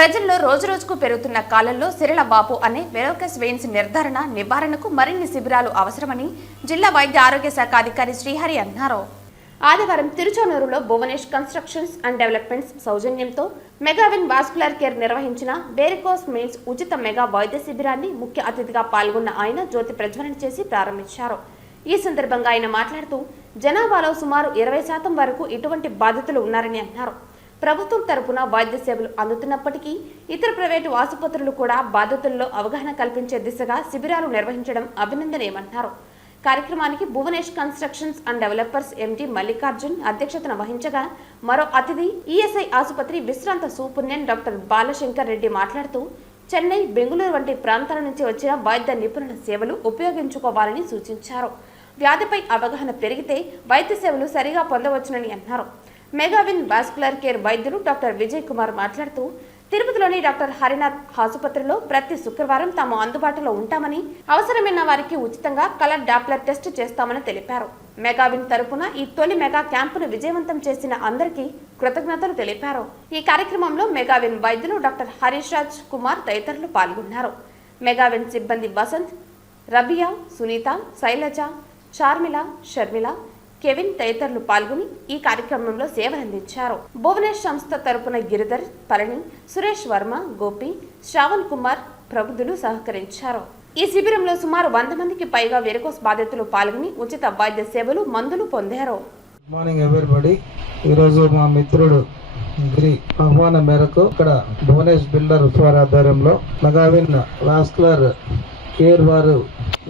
ప్రజల్లో రోజురోజుకు పెరుగుతున్న కాలంలో సిరల వాపు అనే వెరోకస్ వెయిన్స్ నిర్ధారణ నివారణకు మరిన్ని శిబిరాలు అవసరమని జిల్లా వైద్య ఆరోగ్య శాఖ అధికారి శ్రీహరి అన్నారు. ఆదివారం తిరుచానూరులో భువనేష్ కన్స్ట్రక్షన్స్ అండ్ డెవలప్మెంట్స్ సౌజన్యంతో మెగావిన్ వాస్కులర్ కేర్ నిర్వహించిన వెరికోస్ వెయిన్స్ ఉచిత మెగా వైద్య శిబిరాన్ని ముఖ్య అతిథిగా పాల్గొన్న ఆయన జ్యోతి ప్రజ్వలన చేసి ప్రారంభించారు. ఈ సందర్భంగా ఆయన మాట్లాడుతూ జనాభాలో సుమారు 20% వరకు ఇటువంటి బాధితులు ఉన్నారని అన్నారు. ప్రభుత్వం తరపున వైద్య సేవలు అందుతున్నప్పటికీ ఇతర ప్రైవేటు ఆసుపత్రులు కూడా బాధితుల్లో అవగాహన కల్పించే దిశగా శిబిరాలు నిర్వహించడం అభినందనీయమన్నారు. కార్యక్రమానికి భువనేష్ కన్స్ట్రక్షన్స్ అండ్ డెవలపర్స్ ఎండి మల్లికార్జున్ అధ్యక్షతన వహించగా మరో అతిథి ఈఎస్ఐ ఆసుపత్రి విశ్రాంత సూపరింటెండెంట్ డాక్టర్ బాలశంకర్ రెడ్డి మాట్లాడుతూ చెన్నై, బెంగళూరు వంటి ప్రాంతాల నుంచి వచ్చిన వైద్య నిపుణుల సేవలు ఉపయోగించుకోవాలని సూచించారు. వ్యాధిపై అవగాహన పెరిగితే వైద్య సేవలు సరిగా పొందవచ్చునని అన్నారు. మెగావిన్ వాస్కులర్ కేర్ వైద్యులు డాక్టర్ విజయ్ కుమార్ మాట్లాడుతూ తిరుపతిలోని డాక్టర్ హరినాథ్ ఆసుపత్రిలో ప్రతి శుక్రవారం తాము అందుబాటులో ఉంటామని, అవసరమైన వారికి ఉచితంగా కలర్ డాప్లర్ టెస్ట్ చేస్తామని తెలిపారు. మెగావిన్ తరపున ఈ తొలి మెగా క్యాంపును విజయవంతం చేసిన అందరికీ కృతజ్ఞతలు తెలిపారు. ఈ కార్యక్రమంలో మెగావిన్ వైద్యులు డాక్టర్ హరీష్ రాజ్ కుమార్ తదితరులు పాల్గొన్నారు. మెగావిన్ సిబ్బంది వసంత్, రబియా, సునీత, శైలజ, చార్మిల, షర్మిల, కెవిన్ తదితరులు పాల్గొని ఈ కార్యక్రమంలో సేవలందించారు. భువనేష్ సంస్థ తరపున గిరిధర్, పళని, సురేష్ వర్మ, గోపి, శ్రావణ్ కుమార్ ప్రబుద్ధులు సహకరించారు. ఈ శిబిరంలో సుమారు 100 మందికి పైగా వెరికోస్ బాధితులు పాల్గొని ఉచిత వైద్య సేవలు, మందులు పొందారు. Good morning everybody. ఈరోజు మా మిత్రుడు గిరి ఆహ్వానం మేరకు ఇక్కడ భువనేష్ బిల్డర్ వారి ఆధ్వర్యంలో మెగావిన్ వాస్కులర్ కేర్ వారు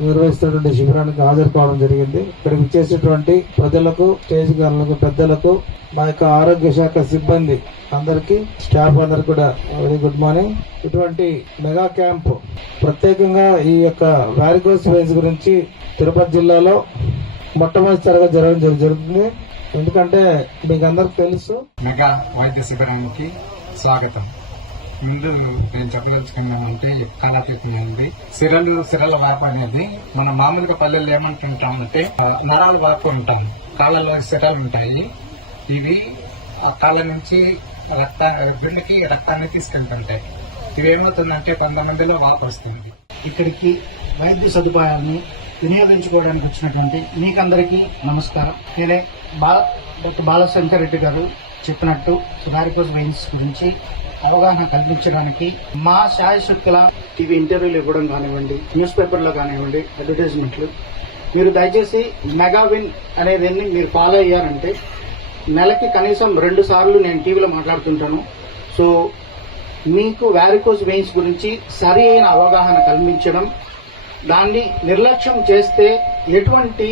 నిర్వహిస్తున్నటువంటి శిబిరానికి హాజరు కావడం జరిగింది. ఇక్కడికి వచ్చేసేటువంటి ప్రజలకు, స్టేజ్ గారులకు, పెద్దలకు, మా యొక్క ఆరోగ్య శాఖ సిబ్బంది అందరికి, స్టాఫ్ అందరికి కూడా వెరీ గుడ్ మార్నింగ్. ఇటువంటి మెగా క్యాంప్ ప్రత్యేకంగా ఈ యొక్క వారికోస్ వెయిన్స్ గురించి తిరుపతి జిల్లాలో మొట్టమొదటిసారిగా జరుగుతుంది. ఎందుకంటే మీకు అందరికి తెలుసు. మెగా వైద్య శిబిరానికి స్వాగతం. ముందు నేను చెప్పదలుచుకున్నానంటే కాలాతీతమైనది. సిరల వాపు అనేది మన మామూలుగా పల్లెల్లో ఏమంటుంటామంటే నరాలు వాపు ఉంటాం, కాళ్ళలో సిరలు ఉంటాయి. ఇవి ఆ కాళ్ళ నుంచి గుండెకి రక్తాన్ని తీసుకెళ్తుంటాయి. ఇవి ఏమవుతుందంటే కొంతమందిలో వాపు వస్తుంది. ఇక్కడికి వైద్య సదుపాయాలను వినియోగించుకోవడానికి వచ్చినటువంటి మీకందరికీ నమస్కారం. నేనే డాక్టర్ బాలశంకర్ రెడ్డి గారు చెప్పినట్టు వారికోస్ వెయిన్స్ గురించి అవగాహన కల్పించడానికి మా శాయశక్తుల టీవీ ఇంటర్వ్యూలు ఇవ్వడం కానివ్వండి, న్యూస్ పేపర్లో కానివ్వండి, అడ్వర్టైజ్మెంట్లు, మీరు దయచేసి మెగావిన్ అనేది మీరు ఫాలో అయ్యారంటే నెలకి కనీసం 2 సార్లు నేను టీవీలో మాట్లాడుతుంటాను. సో మీకు వారికోస్ వెయిన్స్ గురించి సరి అయిన అవగాహన కల్పించడం, దాన్ని నిర్లక్ష్యం చేస్తే ఎటువంటి